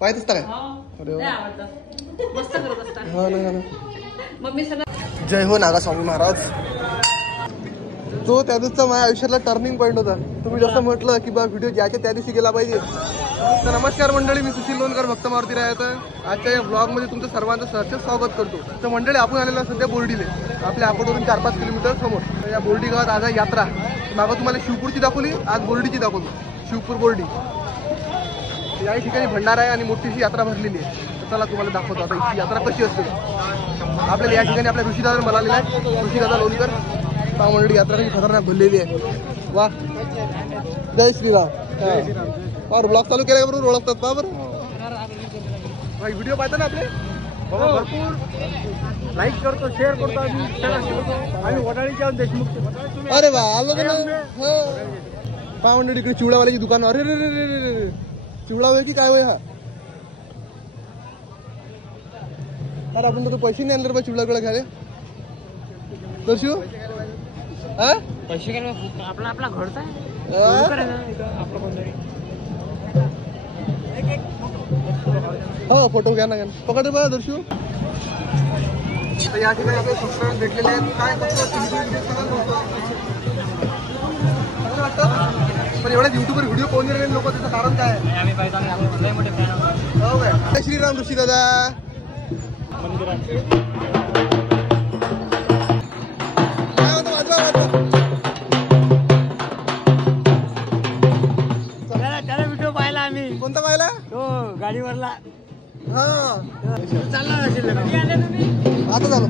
पाहत असता काय? अरे जय हो नागा स्वामी महाराज. तो त्या दिवसाचा माझ्या आयुष्यातला टर्निंग पॉईंट होता. तुम्ही जसं म्हटलं की बा व्हिडिओ ज्याच्या त्या दिवशी गेला पाहिजे. तर नमस्कार मंडळी, मी सुशील लोणकर भक्त मारुती राहत. आजच्या या ब्लॉगमध्ये तुमचं सर्वांचं सहर्ष स्वागत करतो. तर मंडळी आपण आलेलो सध्या बोर्डीले, आपल्या अकोटवरून 4-5 किलोमीटर समोर. तर या बोर्डी गावात आज आहे यात्रा. मागं तुम्हाला शिवपूरची दाखवली, आज बोर्डीची दाखवतो. शिवपूर बोर्डी या ठिकाणी भंडारा आहे आणि मोठीशी यात्रा भरलेली आहे. तर चला तुम्हाला दाखवतो आता ही यात्रा कशी असते. आपल्याला या ठिकाणी आपल्या ऋषीदादा बोलावलेला आहे, ऋषीदादा लोणकर. पहा मंडळी यात्रा कशी खतरनाक भरलेली आहे. वा, जय श्रीराम. और ब्लॉग चालू केला बरोबर ओळखतात पहा बरं. भाई व्हिडिओ पाहता ना आपले भरपूर लाईक करतो, शेअर करतो आम्ही वडाळीच्या देशमुख. अरे वा, आलो ना. पहा मंडळी इकडे चिवडावाल्याची दुकान. अरे रे रे रे रे, चिवडा होय की काय होय हा? अरे आपण तर पैसे नाही आणले रे चिवडाकडे घ्यायला. दर्शू पैसे आपला आपला घरचा हो, फोटो घ्या ना. पकड बघा दर्शू. या ठिकाणी आपले सबस्क्रायबर भेटलेले आहेत. काय पण एवढ्याच युट्यूबवर व्हिडिओ पाहून राहिले लोक, त्याचं कारण काय आहे? हो काय? जय श्रीराम ऋषी दादा. त्याला व्हिडिओ पाहिला आम्ही. कोणता पाहिला? तो गाडीवरला. हा, चालला असेल. आता झालं.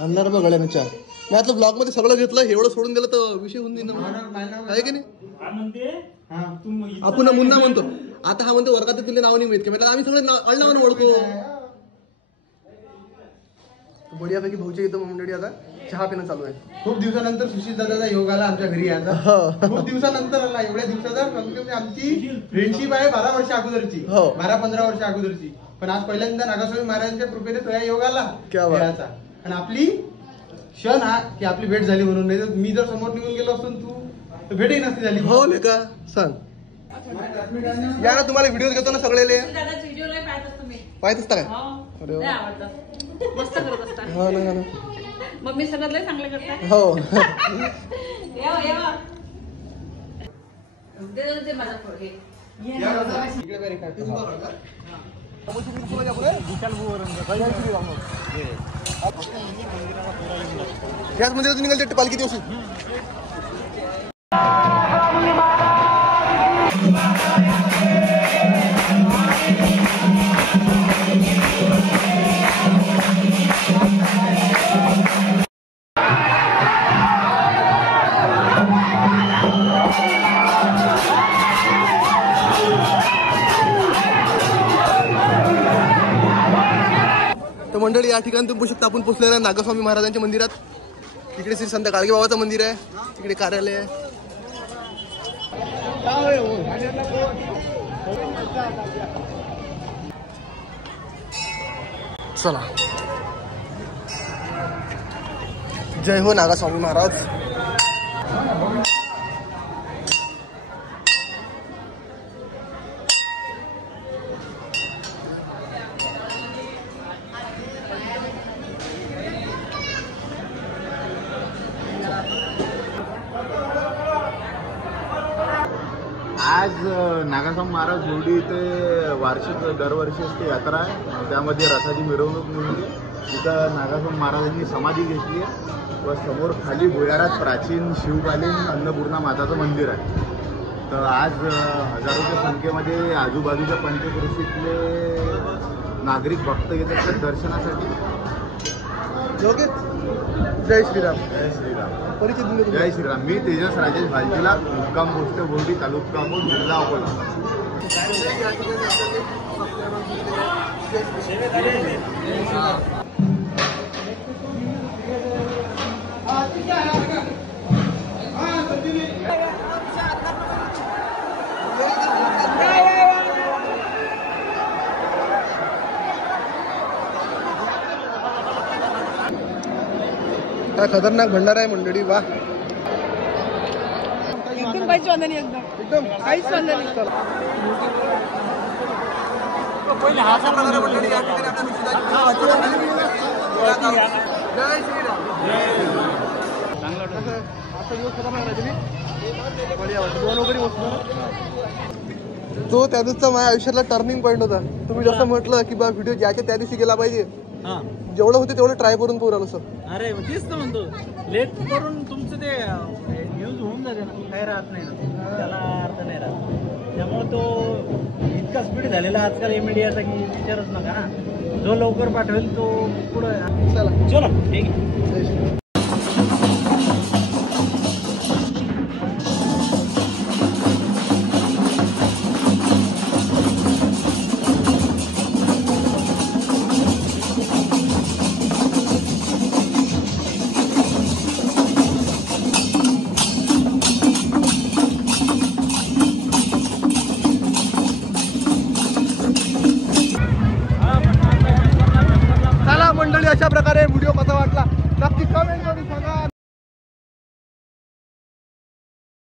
आणणार बघ गळ्याच्या. मी आता ब्लॉग मध्ये सगळं घेतलं, एवढं सोडून दिलं तर विषय होऊन देईन आहे की नाही. आपण मुन्ना म्हणतो, आता हा म्हणतो वर्गात तुला नाव नाही माहित का? आम्ही सगळे अळणावर ओळखतो. बढियापैकी भाऊच्या इथं मंडळी आता चहा पिणं चालू आहे. खूप दिवसानंतर सुशील दादाचा योग आला आमच्या घरी यायचा. हो. खूप दिवसानंतर आला. एवढ्या दिवसाचा कमी कमी आमची फ्रेंडशिप आहे 12 वर्ष अगोदरची, हो. 12-15 वर्ष अगोदरची. पण आज पहिल्यांदा नागास्वामी महाराजांच्या कृपेने तो या योग आला क्या बात. याचा. आणि आपली क्षण हा की आपली भेट झाली म्हणून, नाही तर मी जर समोर निघून गेलो असतो तू तर भेटही नसती झाली. हो लेका सांग या ना, तुम्हाला व्हिडिओ घेतो ना सगळे पाहत असता काय? अरे वा. मस्त करत असतात. हो ना, हो ना. मम्मी सगळं लय चांगलं करतात. हो. येवा दे माझा फोन हे. इकडे बरे काय. याच मंदिरातून निघाल ते पालखी दिवशी. तर मंडळी या ठिकाणी तुम्ही बघू शकता आपण पोहोचलेलं आहे नागस्वामी महाराजांच्या मंदिरात. इकडे श्री संत गाडगे बाबाचं मंदिर आहे, इकडे कार्यालय आहे. चला, जय हो नागस्वामी महाराज. आज नागास्वामी महाराज जोडी इथे वार्षिक दरवर्षी असते यात्रा आहे. त्यामध्ये रथाची मिरवणूक निघते. इथं नागास्वामी महाराजांनी समाधी घेतली आहे व समोर खाली भुयारात प्राचीन शिवकालीन अन्नपूर्णा माताचं मंदिर आहे. तर आज हजारोच्या संख्येमध्ये आजूबाजूच्या पंचक्रोशीतले नागरिक भक्त येत असतात दर्शनासाठी. ओके. जय श्रीराम. जय श्रीराम. परिचित दिले तुम्ही. जय श्रीराम. मी तेजस राजेश भालकीला, मुक्काम पोस्ट बोर्डी, तालुका अकोला, जिल्हा अकोला. काय खतरनाक भंडारा आहे मंडळी. वा एकदम काहीच वांधा नाही. एकदम काहीच वांधा नाही. पहिले हा असा प्रकार आहे मंडळी. या ठिकाणी आपल्या निश्चित जय श्रीराम. चांगलं आता दिवस खतरनाक आहे तुम्ही बढिया वाटतं. दोन वगैरे वस्तू तो त्या दिवसचा माझ्या आयुष्यातला टर्निंग पॉईंट होता. तुम्ही जसं म्हटलं की बा व्हिडिओ ज्याच्या त्या दिवशी गेला पाहिजे, जेवढं होते तेवढं ट्राय करून पोर आलो सर. अरे तेच तर म्हणतो, लेट करून तुमचं ते न्यूज होऊन जाते ना, काही राहत नाही ना, त्याला अर्थ नाही राहत. त्यामुळे तो इतका स्पीड झालेला आजकाल मीडियाचा की विचारच नका ना. जो लवकर पाठवेल तो पुढं. चला चलो ठीक आहे. जय श्रीराम.